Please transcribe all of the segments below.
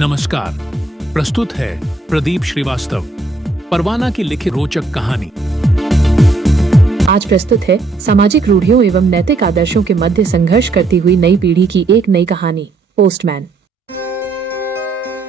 नमस्कार, प्रस्तुत है प्रदीप श्रीवास्तव, परवाना की लिखित रोचक कहानी। आज प्रस्तुत है सामाजिक रूढ़ियों एवं नैतिक आदर्शों के मध्य संघर्ष करती हुई नई पीढ़ी की एक नई कहानी, पोस्टमैन।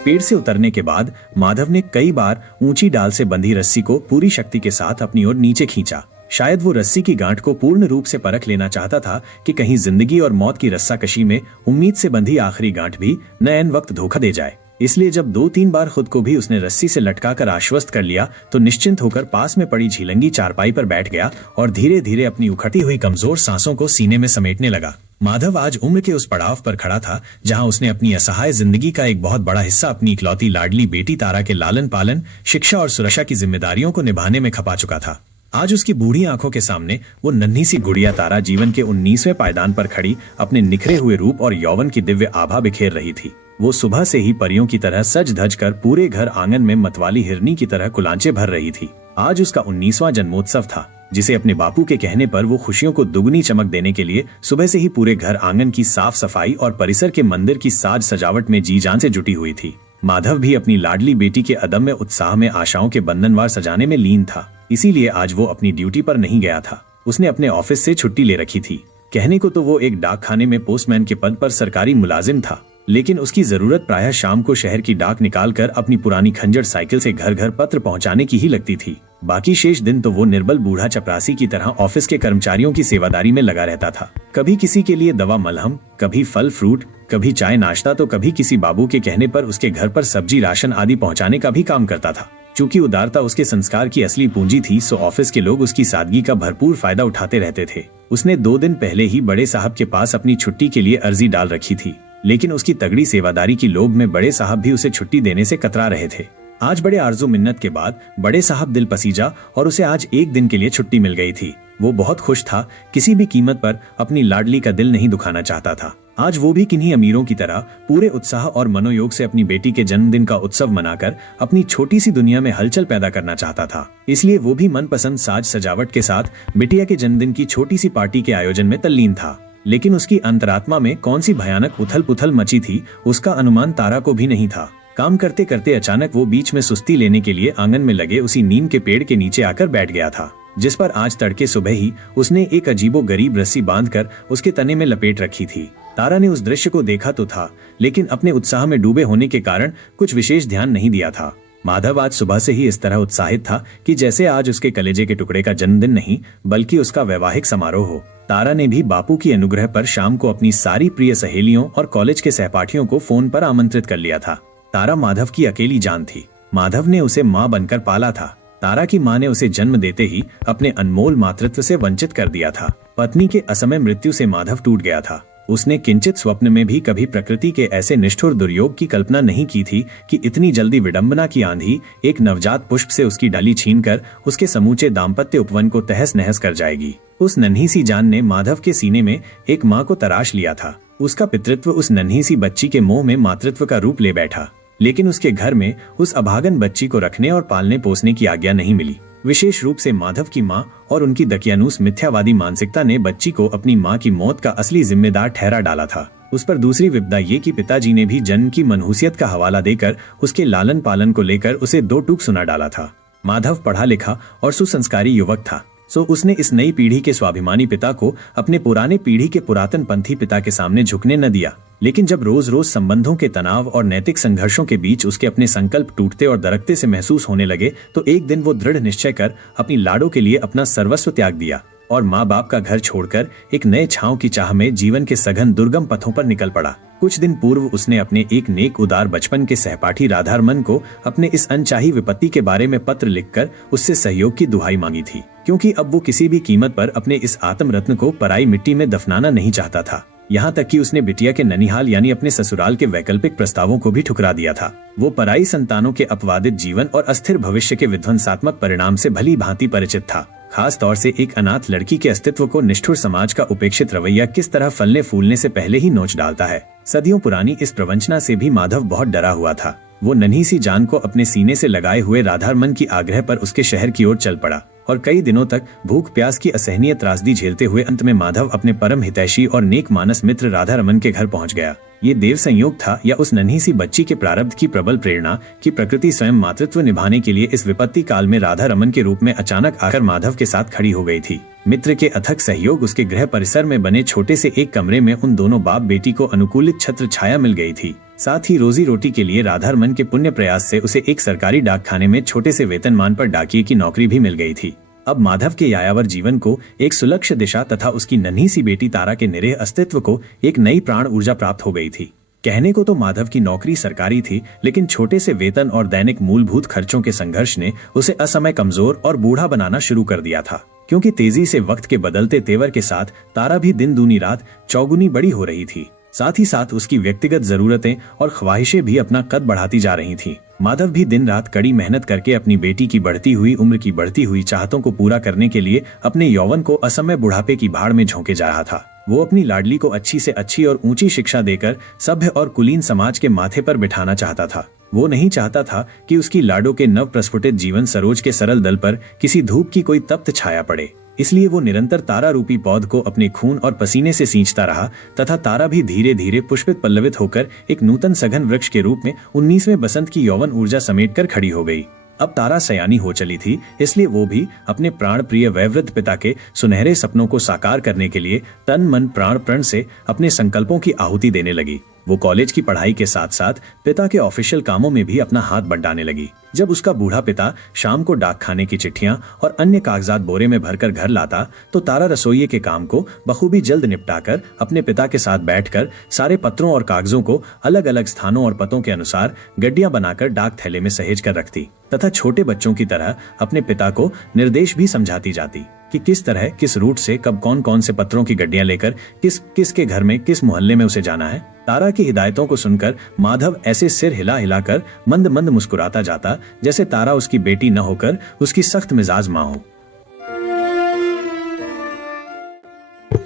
पेड़ से उतरने के बाद माधव ने कई बार ऊंची डाल से बंधी रस्सी को पूरी शक्ति के साथ अपनी ओर नीचे खींचा। शायद वो रस्सी की गांठ को पूर्ण रूप से परख लेना चाहता था कि कहीं जिंदगी और मौत की रस्साकशी में उम्मीद से बंधी आखिरी गांठ भी न ऐन वक्त धोखा दे जाए। इसलिए जब 2-3 बार खुद को भी उसने रस्सी से लटकाकर आश्वस्त कर लिया तो निश्चिंत होकर पास में पड़ी झिलंगी चारपाई पर बैठ गया और धीरे धीरे अपनी उखड़ती हुई कमजोर सांसों को सीने में समेटने लगा। माधव आज उम्र के उस पड़ाव पर खड़ा था जहां उसने अपनी असहाय जिंदगी का एक बहुत बड़ा हिस्सा अपनी इकलौती लाडली बेटी तारा के लालन पालन, शिक्षा और सुरक्षा की जिम्मेदारियों को निभाने में खपा चुका था। आज उसकी बूढ़ी आंखों के सामने वो नन्ही सी गुड़िया तारा जीवन के 19वें पायदान पर खड़ी अपने निखरे हुए रूप और यौवन की दिव्य आभा बिखेर रही थी। वो सुबह से ही परियों की तरह सज धज कर पूरे घर आंगन में मतवाली हिरनी की तरह कुलांचे भर रही थी। आज उसका 19वां जन्मोत्सव था, जिसे अपने बापू के कहने पर वो खुशियों को दुगनी चमक देने के लिए सुबह से ही पूरे घर आंगन की साफ सफाई और परिसर के मंदिर की साज सजावट में जी जान से जुटी हुई थी। माधव भी अपनी लाडली बेटी के अदम्य उत्साह में आशाओं के बंधनवार सजाने में लीन था। इसीलिए आज वो अपनी ड्यूटी पर नहीं गया था। उसने अपने ऑफिस से छुट्टी ले रखी थी। कहने को तो वो एक डाकखाने में पोस्टमैन के पद पर सरकारी मुलाजिम था, लेकिन उसकी जरूरत प्रायः शाम को शहर की डाक निकालकर अपनी पुरानी खंजर साइकिल से घर घर पत्र पहुंचाने की ही लगती थी। बाकी शेष दिन तो वो निर्बल बूढ़ा चपरासी की तरह ऑफिस के कर्मचारियों की सेवादारी में लगा रहता था। कभी किसी के लिए दवा मलहम, कभी फल फ्रूट, कभी चाय नाश्ता, तो कभी किसी बाबू के कहने पर उसके घर पर सब्जी राशन आदि पहुंचाने का भी काम करता था। चूंकि उदारता उसके संस्कार की असली पूंजी थी, सो ऑफिस के लोग उसकी सादगी का भरपूर फायदा उठाते रहते थे। उसने 2 दिन पहले ही बड़े साहब के पास अपनी छुट्टी के लिए अर्जी डाल रखी थी, लेकिन उसकी तगड़ी सेवादारी की लोभ में बड़े साहब भी उसे छुट्टी देने से कतरा रहे थे। आज बड़े आरजू मिन्नत के बाद बड़े साहब दिल पसीजा और उसे आज 1 दिन के लिए छुट्टी मिल गई थी। वो बहुत खुश था, किसी भी कीमत पर अपनी लाडली का दिल नहीं दुखाना चाहता था। आज वो भी किन्हीं अमीरों की तरह पूरे उत्साह और मनोयोग से अपनी बेटी के जन्मदिन का उत्सव मनाकर अपनी छोटी सी दुनिया में हलचल पैदा करना चाहता था। इसलिए वो भी मनपसंद साज सजावट के साथ बिटिया के जन्मदिन की छोटी सी पार्टी के आयोजन में तल्लीन था। लेकिन उसकी अंतरात्मा में कौन सी भयानक उथल पुथल मची थी, उसका अनुमान तारा को भी नहीं था। काम करते करते अचानक वो बीच में सुस्ती लेने के लिए आंगन में लगे उसी नीम के पेड़ के नीचे आकर बैठ गया था, जिस पर आज तड़के सुबह ही उसने एक अजीबो गरीब रस्सी बांधकर उसके तने में लपेट रखी थी। तारा ने उस दृश्य को देखा तो था, लेकिन अपने उत्साह में डूबे होने के कारण कुछ विशेष ध्यान नहीं दिया था। माधव आज सुबह से ही इस तरह उत्साहित था कि जैसे आज उसके कलेजे के टुकड़े का जन्मदिन नहीं बल्कि उसका वैवाहिक समारोह हो। तारा ने भी बापू की अनुग्रह पर शाम को अपनी सारी प्रिय सहेलियों और कॉलेज के सहपाठियों को फोन पर आमंत्रित कर लिया था। तारा माधव की अकेली जान थी। माधव ने उसे माँ बनकर पाला था। तारा की माँ ने उसे जन्म देते ही अपने अनमोल मातृत्व से वंचित कर दिया था। पत्नी के असमय मृत्यु से माधव टूट गया था। उसने किंचित स्वप्न में भी कभी प्रकृति के ऐसे निष्ठुर दुर्योग की कल्पना नहीं की थी कि इतनी जल्दी विडंबना की आंधी एक नवजात पुष्प से उसकी डाली छीनकर उसके समूचे दाम्पत्य उपवन को तहस नहस कर जाएगी। उस नन्ही सी जान ने माधव के सीने में एक माँ को तराश लिया था। उसका पितृत्व उस नन्ही सी बच्ची के मोह में मातृत्व का रूप ले बैठा, लेकिन उसके घर में उस अभागन बच्ची को रखने और पालने पोसने की आज्ञा नहीं मिली। विशेष रूप से माधव की माँ और उनकी दकियानूस मिथ्यावादी मानसिकता ने बच्ची को अपनी माँ की मौत का असली जिम्मेदार ठहरा डाला था। उस पर दूसरी विपदा ये कि पिताजी ने भी जन्म की मनहूसियत का हवाला देकर उसके लालन पालन को लेकर उसे 2 टूक सुना डाला था। माधव पढ़ा लिखा और सुसंस्कारी युवक था, सो उसने इस नई पीढ़ी के स्वाभिमानी पिता को अपने पुराने पीढ़ी के पुरातन पंथी पिता के सामने झुकने न दिया। लेकिन जब रोज रोज संबंधों के तनाव और नैतिक संघर्षों के बीच उसके अपने संकल्प टूटते और दरकते से महसूस होने लगे, तो एक दिन वो दृढ़ निश्चय कर अपनी लाडो के लिए अपना सर्वस्व त्याग दिया और माँ बाप का घर छोड़कर एक नए छांव की चाह में जीवन के सघन दुर्गम पथों पर निकल पड़ा। कुछ दिन पूर्व उसने अपने एक नेक उदार बचपन के सहपाठी राधारमन को अपने इस अनचाही विपत्ति के बारे में पत्र लिखकर उससे सहयोग की दुहाई मांगी थी, क्योंकि अब वो किसी भी कीमत पर अपने इस आत्म रत्न को पराई मिट्टी में दफनाना नहीं चाहता था। यहाँ तक कि उसने बिटिया के ननिहाल यानी अपने ससुराल के वैकल्पिक प्रस्तावों को भी ठुकरा दिया था। वो पराई संतानों के अपवादित जीवन और अस्थिर भविष्य के विध्वंसात्मक परिणाम से भली भांति परिचित था। खास तौर से एक अनाथ लड़की के अस्तित्व को निष्ठुर समाज का उपेक्षित रवैया किस तरह फलने फूलने से पहले ही नोच डालता है। सदियों पुरानी इस प्रवंचना से भी माधव बहुत डरा हुआ था। वो नन्ही सी जान को अपने सीने से लगाए हुए राधारमन की आग्रह पर उसके शहर की ओर चल पड़ा और कई दिनों तक भूख प्यास की असहनीय त्रासदी झेलते हुए अंत में माधव अपने परम हितैषी और नेक मानस मित्र राधारमन के घर पहुंच गया। ये देव संयोग था या उस नन्ही सी बच्ची के प्रारब्ध की प्रबल प्रेरणा कि प्रकृति स्वयं मातृत्व निभाने के लिए इस विपत्ति काल में राधा रमन के रूप में अचानक आकर माधव के साथ खड़ी हो गई थी। मित्र के अथक सहयोग, उसके गृह परिसर में बने छोटे से एक कमरे में उन दोनों बाप बेटी को अनुकूलित छत्र छाया मिल गई थी। साथ ही रोजी रोटी के लिए राधा रमन के पुण्य प्रयास से उसे एक सरकारी डाकखाने में छोटे से वेतनमान पर डाकिये की नौकरी भी मिल गई थी। अब माधव के यायावर जीवन को एक सुलक्ष्य दिशा तथा उसकी नन्ही सी बेटी तारा के निरीह अस्तित्व को एक नई प्राण ऊर्जा प्राप्त हो गई थी। कहने को तो माधव की नौकरी सरकारी थी, लेकिन छोटे से वेतन और दैनिक मूलभूत खर्चों के संघर्ष ने उसे असमय कमजोर और बूढ़ा बनाना शुरू कर दिया था। क्योंकि तेजी से वक्त के बदलते तेवर के साथ तारा भी दिन दूनी रात चौगुनी बड़ी हो रही थी। साथ ही साथ उसकी व्यक्तिगत जरूरतें और ख्वाहिशें भी अपना कद बढ़ाती जा रही थीं। माधव भी दिन रात कड़ी मेहनत करके अपनी बेटी की बढ़ती हुई उम्र की बढ़ती हुई चाहतों को पूरा करने के लिए अपने यौवन को असमय बुढ़ापे की भाड़ में झोंके जा रहा था। वो अपनी लाडली को अच्छी से अच्छी और ऊंची शिक्षा देकर सभ्य और कुलीन समाज के माथे पर बिठाना चाहता था। वो नहीं चाहता था कि उसकी लाडो के नव प्रस्फुटित जीवन सरोज के सरल दल पर किसी धूप की कोई तप्त छाया पड़े। इसलिए वो निरंतर तारा रूपी पौध को अपने खून और पसीने से सींचता रहा तथा तारा भी धीरे धीरे पुष्पित पल्लवित होकर एक नूतन सघन वृक्ष के रूप में 19वें बसंत की यौवन ऊर्जा समेटकर खड़ी हो गई। अब तारा सयानी हो चली थी, इसलिए वो भी अपने प्राण प्रिय वयोवृद्ध पिता के सुनहरे सपनों को साकार करने के लिए तन मन प्राण प्रण से अपने संकल्पों की आहुति देने लगी। वो कॉलेज की पढ़ाई के साथ साथ पिता के ऑफिशियल कामों में भी अपना हाथ बंटाने लगी। जब उसका बूढ़ा पिता शाम को डाकखाने की चिट्ठियां और अन्य कागजात बोरे में भरकर घर लाता, तो तारा रसोइये के काम को बखूबी जल्द निपटाकर अपने पिता के साथ बैठकर सारे पत्रों और कागजों को अलग अलग स्थानों और पतों के अनुसार गड्डियां बनाकर डाक थैले में सहेज कर रखती तथा छोटे बच्चों की तरह अपने पिता को निर्देश भी समझाती जाती कि किस तरह किस रूट से कब कौन कौन से पत्रों की गड्डियां लेकर किस के घर में किस मोहल्ले में उसे जाना है। तारा की हिदायतों को सुनकर माधव ऐसे सिर हिला हिलाकर मंद मंद मुस्कुराता जाता जैसे तारा उसकी बेटी न होकर उसकी सख्त मिजाज माँ हो।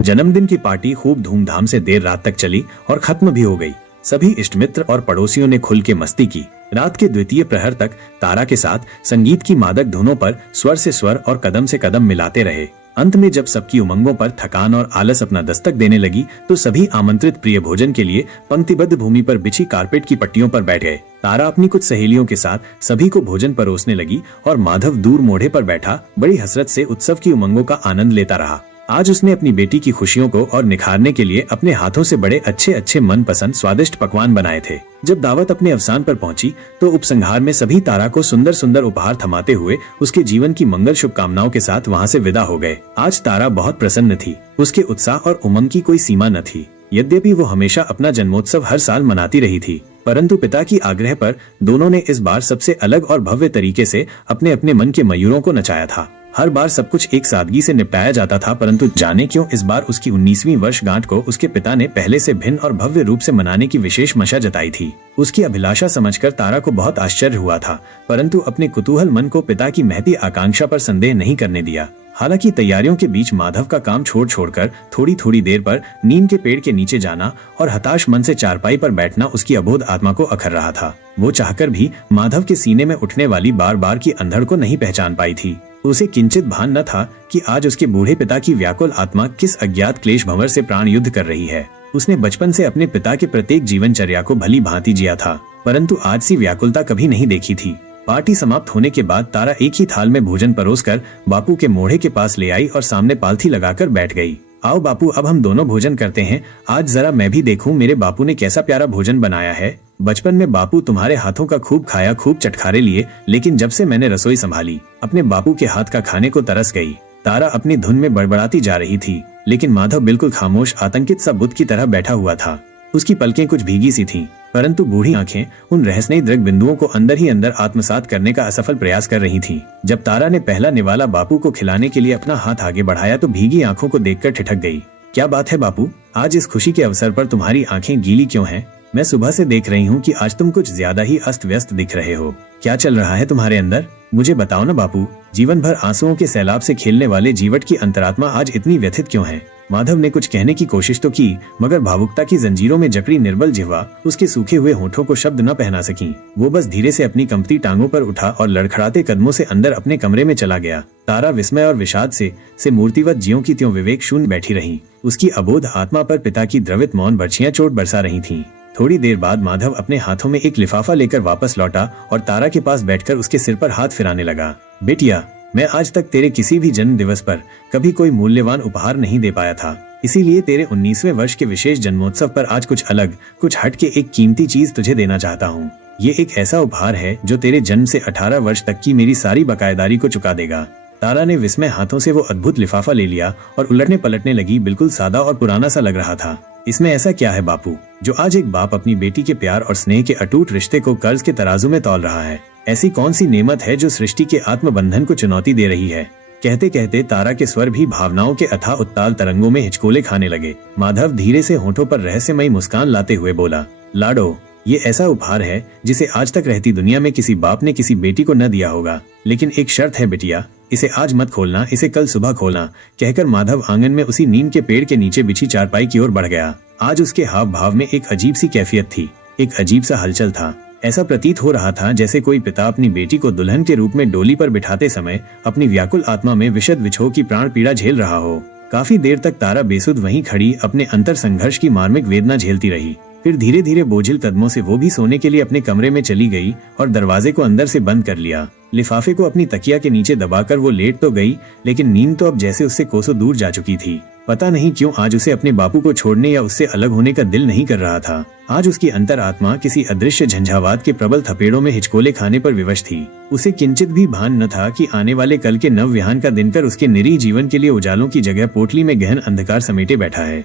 जन्मदिन की पार्टी खूब धूमधाम से देर रात तक चली और खत्म भी हो गई। सभी इष्ट मित्र और पड़ोसियों ने खुल के मस्ती की। रात के द्वितीय प्रहर तक तारा के साथ संगीत की मादक धुनों पर स्वर से स्वर और कदम से कदम मिलाते रहे। अंत में जब सबकी उमंगों पर थकान और आलस अपना दस्तक देने लगी, तो सभी आमंत्रित प्रिय भोजन के लिए पंक्तिबद्ध भूमि पर बिछी कारपेट की पट्टियों पर बैठ गए। तारा अपनी कुछ सहेलियों के साथ सभी को भोजन परोसने लगी और माधव दूर मोढ़े पर बैठा बड़ी हसरत से उत्सव की उमंगों का आनंद लेता रहा। आज उसने अपनी बेटी की खुशियों को और निखारने के लिए अपने हाथों से बड़े अच्छे अच्छे मनपसंद स्वादिष्ट पकवान बनाए थे। जब दावत अपने अवसान पर पहुंची, तो उपसंहार में सभी तारा को सुंदर सुंदर उपहार थमाते हुए उसके जीवन की मंगल शुभकामनाओं के साथ वहां से विदा हो गए। आज तारा बहुत प्रसन्न थी। उसके उत्साह और उमंग की कोई सीमा न थी। यद्यपि वो हमेशा अपना जन्मोत्सव हर साल मनाती रही थी, परंतु पिता की आग्रह पर दोनों ने इस बार सबसे अलग और भव्य तरीके से अपने अपने मन के मयूरों को नचाया था। हर बार सब कुछ एक सादगी से निपटाया जाता था, परंतु जाने क्यों इस बार उसकी 19वीं वर्षगांठ को उसके पिता ने पहले से भिन्न और भव्य रूप से मनाने की विशेष मशा जताई थी। उसकी अभिलाषा समझकर तारा को बहुत आश्चर्य हुआ था, परंतु अपने कुतूहल मन को पिता की महती आकांक्षा पर संदेह नहीं करने दिया। हालांकि तैयारियों के बीच माधव का काम छोड़कर थोड़ी थोड़ी देर पर नीम के पेड़ के नीचे जाना और हताश मन से चारपाई पर बैठना उसकी अबोध आत्मा को अखर रहा था। वो चाहकर भी माधव के सीने में उठने वाली बार बार की अंधड़ को नहीं पहचान पाई थी। उसे किंचित भान न था कि आज उसके बूढ़े पिता की व्याकुल आत्मा किस अज्ञात क्लेश भंवर से प्राण युद्ध कर रही है। उसने बचपन से अपने पिता के प्रत्येक जीवनचर्या को भली भांति जिया था, परंतु आज सी व्याकुलता कभी नहीं देखी थी। पार्टी समाप्त होने के बाद तारा एक ही थाल में भोजन परोसकर बापू के मोढ़े के पास ले आई और सामने पालथी लगाकर बैठ गई। आओ बापू, अब हम दोनों भोजन करते हैं। आज जरा मैं भी देखूं मेरे बापू ने कैसा प्यारा भोजन बनाया है। बचपन में बापू तुम्हारे हाथों का खूब खाया, खूब चटखारे लिए, लेकिन जब से मैंने रसोई संभाली, अपने बापू के हाथ का खाने को तरस गई। तारा अपनी धुन में बड़बड़ाती जा रही थी, लेकिन माधव बिल्कुल खामोश आतंकित सा बुद्ध की तरह बैठा हुआ था। उसकी पलकें कुछ भीगी सी थीं, परंतु बूढ़ी आंखें उन रहस्यमयी दृग बिंदुओं को अंदर ही अंदर आत्मसात करने का असफल प्रयास कर रही थीं। जब तारा ने पहला निवाला बापू को खिलाने के लिए अपना हाथ आगे बढ़ाया, तो भीगी आंखों को देखकर ठिठक गई। क्या बात है बापू, आज इस खुशी के अवसर पर तुम्हारी आंखें गीली क्यों हैं? मैं सुबह से देख रही हूँ कि आज तुम कुछ ज्यादा ही अस्त व्यस्त दिख रहे हो। क्या चल रहा है तुम्हारे अंदर? मुझे बताओ ना बापू। जीवन भर आंसुओं के सैलाब से खेलने वाले जीवट की अंतरात्मा आज इतनी व्यथित क्यों है? माधव ने कुछ कहने की कोशिश तो की, मगर भावुकता की जंजीरों में जकड़ी निर्बल जिह्वा उसके सूखे हुए होठों को शब्द न पहना सकी। वो बस धीरे से अपनी कंपती टांगों पर उठा और लड़खड़ाते कदमों से अंदर अपने कमरे में चला गया। तारा विस्मय और विषाद से मूर्तिवत ज्यों की त्यों विवेक शून्य बैठी रही। उसकी अबोध आत्मा पर पिता की द्रवित मौन बर्छियां चोट बरसा रही थीं। थोड़ी देर बाद माधव अपने हाथों में एक लिफाफा लेकर वापस लौटा और तारा के पास बैठकर उसके सिर पर हाथ फिराने लगा। बेटिया, मैं आज तक तेरे किसी भी जन्म दिवस पर कभी कोई मूल्यवान उपहार नहीं दे पाया था, इसीलिए तेरे 19वें वर्ष के विशेष जन्मोत्सव पर आज कुछ अलग, कुछ हट के एक कीमती चीज तुझे देना चाहता हूँ। ये एक ऐसा उपहार है जो तेरे जन्म से 18 वर्ष तक की मेरी सारी बकायेदारी को चुका देगा। तारा ने विस्मय हाथों से वो अद्भुत लिफाफा ले लिया और उलटने पलटने लगी। बिल्कुल सादा और पुराना सा लग रहा था। इसमें ऐसा क्या है बापू, जो आज एक बाप अपनी बेटी के प्यार और स्नेह के अटूट रिश्ते को कर्ज के तराजू में तौल रहा है? ऐसी कौन सी नेमत है जो सृष्टि के आत्मबंधन को चुनौती दे रही है? कहते कहते तारा के स्वर भी भावनाओं के अथाह उत्ताल तरंगों में हिचकोले खाने लगे। माधव धीरे से होठों पर रहस्यमयी मुस्कान लाते हुए बोला, लाडो, ये ऐसा उपहार है जिसे आज तक रहती दुनिया में किसी बाप ने किसी बेटी को न दिया होगा, लेकिन एक शर्त है बिटिया, इसे आज मत खोलना, इसे कल सुबह खोलना। कहकर माधव आंगन में उसी नीम के पेड़ के नीचे बिछी चारपाई की ओर बढ़ गया। आज उसके हाव भाव में एक अजीब सी कैफियत थी, एक अजीब सा हलचल था। ऐसा प्रतीत हो रहा था जैसे कोई पिता अपनी बेटी को दुल्हन के रूप में डोली पर बिठाते समय अपनी व्याकुल आत्मा में विशद विछोह की प्राण पीड़ा झेल रहा हो। काफी देर तक तारा बेसुध वहीं खड़ी अपने अंतर संघर्ष की मार्मिक वेदना झेलती रही। फिर धीरे धीरे बोझिल कदमों से वो भी सोने के लिए अपने कमरे में चली गई और दरवाजे को अंदर से बंद कर लिया। लिफाफे को अपनी तकिया के नीचे दबाकर वो लेट तो गई, लेकिन नींद तो अब जैसे उससे कोसों दूर जा चुकी थी। पता नहीं क्यों आज उसे अपने बापू को छोड़ने या उससे अलग होने का दिल नहीं कर रहा था। आज उसकी अंतरात्मा किसी अदृश्य झंझावात के प्रबल थपेड़ों में हिचकोले खाने पर विवश थी। उसे किंचित भी भान न था कि आने वाले कल के नव विहान का दिनकर उसके निरीह जीवन के लिए उजालों की जगह पोटली में गहन अंधकार समेटे बैठा है।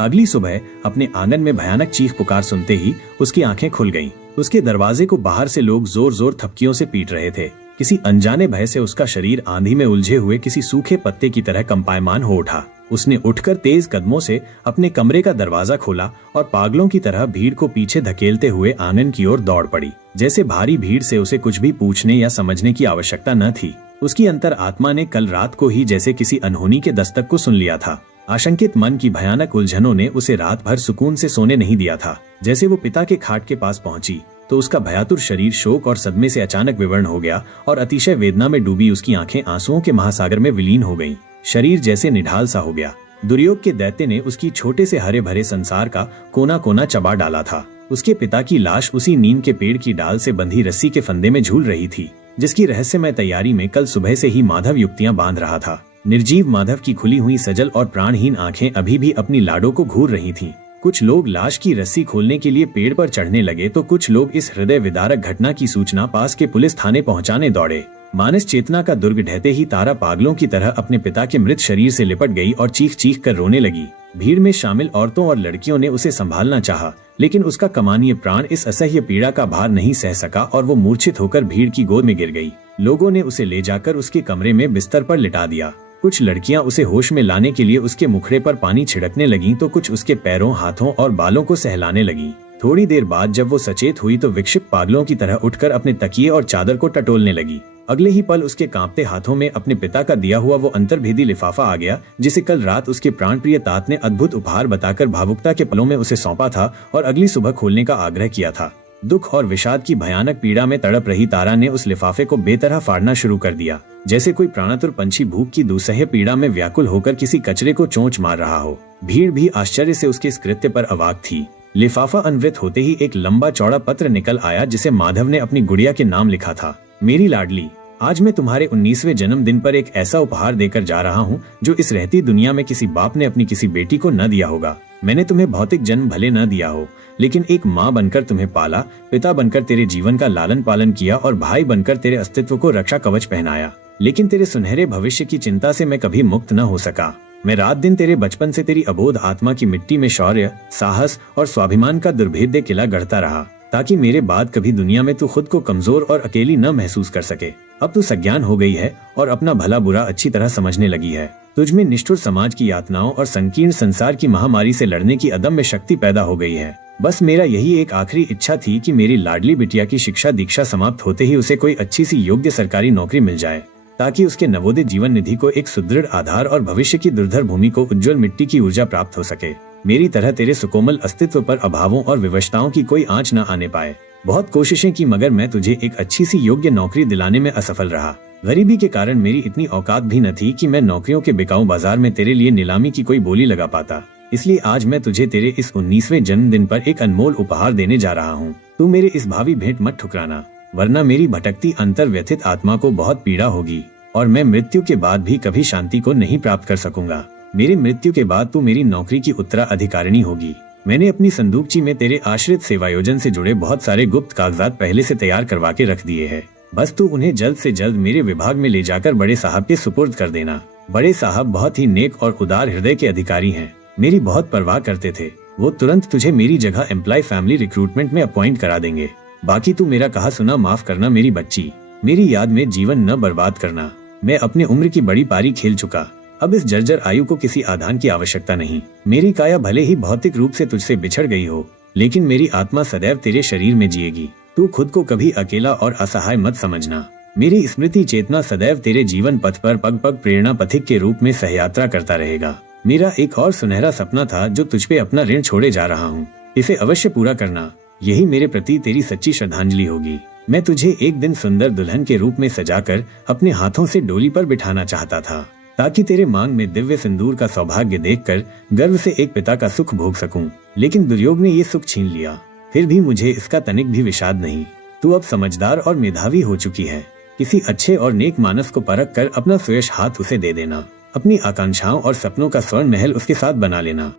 अगली सुबह अपने आंगन में भयानक चीख पुकार सुनते ही उसकी आंखें खुल गईं। उसके दरवाजे को बाहर से लोग जोर जोर थपकियों से पीट रहे थे। किसी अनजाने भय से उसका शरीर आंधी में उलझे हुए किसी सूखे पत्ते की तरह कंपायमान हो उठा। उसने उठकर तेज कदमों से अपने कमरे का दरवाजा खोला और पागलों की तरह भीड़ को पीछे धकेलते हुए आंगन की ओर दौड़ पड़ी। जैसे भारी भीड़ से उसे कुछ भी पूछने या समझने की आवश्यकता न थी। उसकी अंतर आत्मा ने कल रात को ही जैसे किसी अनहोनी के दस्तक को सुन लिया था। आशंकित मन की भयानक उलझनों ने उसे रात भर सुकून से सोने नहीं दिया था। जैसे वो पिता के खाट के पास पहुंची तो उसका भयातुर शरीर शोक और सदमे से अचानक विवर्ण हो गया और अतिशय वेदना में डूबी उसकी आंखें आंसुओं के महासागर में विलीन हो गईं। शरीर जैसे निढाल सा हो गया। दुर्योग के दैत्य ने उसकी छोटे से हरे भरे संसार का कोना कोना चबा डाला था। उसके पिता की लाश उसी नीम के पेड़ की डाल से बंधी रस्सी के फंदे में झूल रही थी, जिसकी रहस्यमय तैयारी में कल सुबह से ही माधव युक्तियां बांध रहा था। निर्जीव माधव की खुली हुई सजल और प्राणहीन आंखें अभी भी अपनी लाडो को घूर रही थीं। कुछ लोग लाश की रस्सी खोलने के लिए पेड़ पर चढ़ने लगे तो कुछ लोग इस हृदय विदारक घटना की सूचना पास के पुलिस थाने पहुंचाने दौड़े। मानस चेतना का दुर्ग ढहते ही तारा पागलों की तरह अपने पिता के मृत शरीर से लिपट गई और चीख चीख कर रोने लगी। भीड़ में शामिल औरतों और लड़कियों ने उसे संभालना चाहा, लेकिन उसका कमानीय प्राण इस असह्य पीड़ा का भार नहीं सह सका और वो मूर्छित होकर भीड़ की गोद में गिर गई। लोगों ने उसे ले जाकर उसके कमरे में बिस्तर पर लिटा दिया। कुछ लड़कियां उसे होश में लाने के लिए उसके मुखड़े पर पानी छिड़कने लगीं तो कुछ उसके पैरों, हाथों और बालों को सहलाने लगीं। थोड़ी देर बाद जब वो सचेत हुई तो विक्षिप्त पागलों की तरह उठकर अपने तकिए और चादर को टटोलने लगी। अगले ही पल उसके कांपते हाथों में अपने पिता का दिया हुआ वो अंतर्भेदी लिफाफा आ गया, जिसे कल रात उसके प्राणप्रिय तात ने अद्भुत उपहार बताकर भावुकता के पलों में उसे सौंपा था और अगली सुबह खोलने का आग्रह किया था। दुख और विषाद की भयानक पीड़ा में तड़प रही तारा ने उस लिफाफे को बेतरह फाड़ना शुरू कर दिया, जैसे कोई प्राणातुर पंछी भूख की दुसह्य पीड़ा में व्याकुल होकर किसी कचरे को चोंच मार रहा हो। भीड़ भी आश्चर्य से उसके इस कृत्य पर अवाक थी। लिफाफा अनवृत होते ही एक लंबा चौड़ा पत्र निकल आया, जिसे माधव ने अपनी गुड़िया के नाम लिखा था। मेरी लाडली, आज मैं तुम्हारे 19वें जन्मदिन पर एक ऐसा उपहार देकर जा रहा हूँ जो इस रहती दुनिया में किसी बाप ने अपनी किसी बेटी को न दिया होगा। मैंने तुम्हें भौतिक जन्म भले न दिया हो, लेकिन एक माँ बनकर तुम्हें पाला, पिता बनकर तेरे जीवन का लालन पालन किया और भाई बनकर तेरे अस्तित्व को रक्षा कवच पहनाया। लेकिन तेरे सुनहरे भविष्य की चिंता से मैं कभी मुक्त न हो सका। मैं रात दिन तेरे बचपन से तेरी अबोध आत्मा की मिट्टी में शौर्य, साहस और स्वाभिमान का दुर्भेद्य किला गढ़ता रहा, ताकि मेरे बाद कभी दुनिया में तू खुद को कमजोर और अकेली न महसूस कर सके। अब तू सज्ञान हो गई है और अपना भला बुरा अच्छी तरह समझने लगी है। तुझ में निष्ठुर समाज की यातनाओं और संकीर्ण संसार की महामारी से लड़ने की अदम्य शक्ति पैदा हो गई है। बस मेरा यही एक आखिरी इच्छा थी कि मेरी लाडली बिटिया की शिक्षा दीक्षा समाप्त होते ही उसे कोई अच्छी सी योग्य सरकारी नौकरी मिल जाए, ताकि उसके नवोदित जीवन निधि को एक सुदृढ़ आधार और भविष्य की दुर्धर भूमि को उज्जवल मिट्टी की ऊर्जा प्राप्त हो सके। मेरी तरह तेरे सुकोमल अस्तित्व पर अभावों और विवशताओं की कोई आंच न आने पाए। बहुत कोशिशें की, मगर मैं तुझे एक अच्छी सी योग्य नौकरी दिलाने में असफल रहा। गरीबी के कारण मेरी इतनी औकात भी न थी कि मैं नौकरियों के बिकाऊ बाजार में तेरे लिए नीलामी की कोई बोली लगा पाता। इसलिए आज मैं तुझे तेरे इस 19वें जन्मदिन पर एक अनमोल उपहार देने जा रहा हूँ। तू मेरे इस भावी भेंट मत ठुकराना, वरना मेरी भटकती अंतर व्यथित आत्मा को बहुत पीड़ा होगी और मैं मृत्यु के बाद भी कभी शांति को नहीं प्राप्त कर सकूंगा। मेरी मृत्यु के बाद तू मेरी नौकरी की उत्तराधिकारिणी होगी। मैंने अपनी संदूकची में तेरे आश्रित सेवायोजन से जुड़े बहुत सारे गुप्त कागजात पहले से तैयार करवा के रख दिए हैं। बस तू उन्हें जल्द से जल्द मेरे विभाग में ले जाकर बड़े साहब के सुपुर्द कर देना। बड़े साहब बहुत ही नेक और उदार हृदय के अधिकारी हैं, मेरी बहुत परवाह करते थे। वो तुरंत तुझे मेरी जगह एम्प्लॉय फैमिली रिक्रूटमेंट में अपॉइंट करा देंगे। बाकी तू मेरा कहा सुना माफ करना मेरी बच्ची, मेरी याद में जीवन न बर्बाद करना। मैं अपने उम्र की बड़ी पारी खेल चुका, अब इस जर्जर आयु को किसी आधान की आवश्यकता नहीं। मेरी काया भले ही भौतिक रूप से तुझसे बिछड़ गई हो, लेकिन मेरी आत्मा सदैव तेरे शरीर में जिएगी। तू खुद को कभी अकेला और असहाय मत समझना। मेरी स्मृति चेतना सदैव तेरे जीवन पथ पर पग पग प्रेरणा पथिक के रूप में सहयात्रा करता रहेगा। मेरा एक और सुनहरा सपना था जो तुझ पे अपना ऋण छोड़े जा रहा हूँ, इसे अवश्य पूरा करना। यही मेरे प्रति तेरी सच्ची श्रद्धांजलि होगी। मैं तुझे एक दिन सुंदर दुल्हन के रूप में सजाकर अपने हाथों से डोली पर बिठाना चाहता था, ताकि तेरे मांग में दिव्य सिंदूर का सौभाग्य देखकर गर्व से एक पिता का सुख भोग सकूं। लेकिन दुर्योग ने ये सुख छीन लिया। फिर भी मुझे इसका तनिक भी विषाद नहीं। तू अब समझदार और मेधावी हो चुकी है। किसी अच्छे और नेक मानस को परख कर अपना सुयश हाथ उसे दे देना। अपनी आकांक्षाओं और सपनों का स्वर्ण महल उसके साथ बना लेना।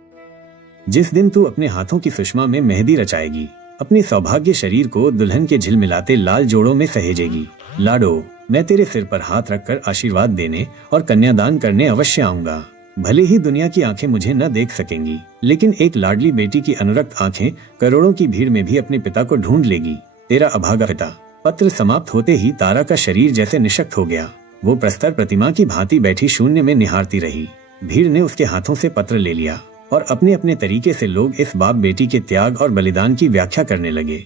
जिस दिन तू अपने हाथों की सुषमा में मेहंदी रचाएगी, अपने सौभाग्य शरीर को दुल्हन के झिलमिलाते लाल जोड़ों में सहेजेगी। लाडो, मैं तेरे सिर पर हाथ रखकर आशीर्वाद देने और कन्यादान करने अवश्य आऊंगा। भले ही दुनिया की आंखें मुझे न देख सकेंगी, लेकिन एक लाडली बेटी की अनुरक्त आंखें करोड़ों की भीड़ में भी अपने पिता को ढूंढ लेगी। तेरा अभागा पिता। पत्र समाप्त होते ही तारा का शरीर जैसे निशक्त हो गया। वो प्रस्तर प्रतिमा की भांति बैठी शून्य में निहारती रही। भीड़ ने उसके हाथों से पत्र ले लिया और अपने अपने तरीके से लोग इस बाप बेटी के त्याग और बलिदान की व्याख्या करने लगे।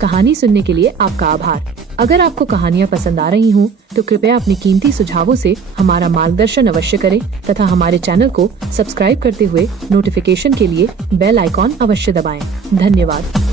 कहानी सुनने के लिए आपका आभार। अगर आपको कहानियाँ पसंद आ रही हों, तो कृपया अपनी कीमती सुझावों से हमारा मार्गदर्शन अवश्य करें तथा हमारे चैनल को सब्सक्राइब करते हुए नोटिफिकेशन के लिए बेल आइकॉन अवश्य दबाएं। धन्यवाद।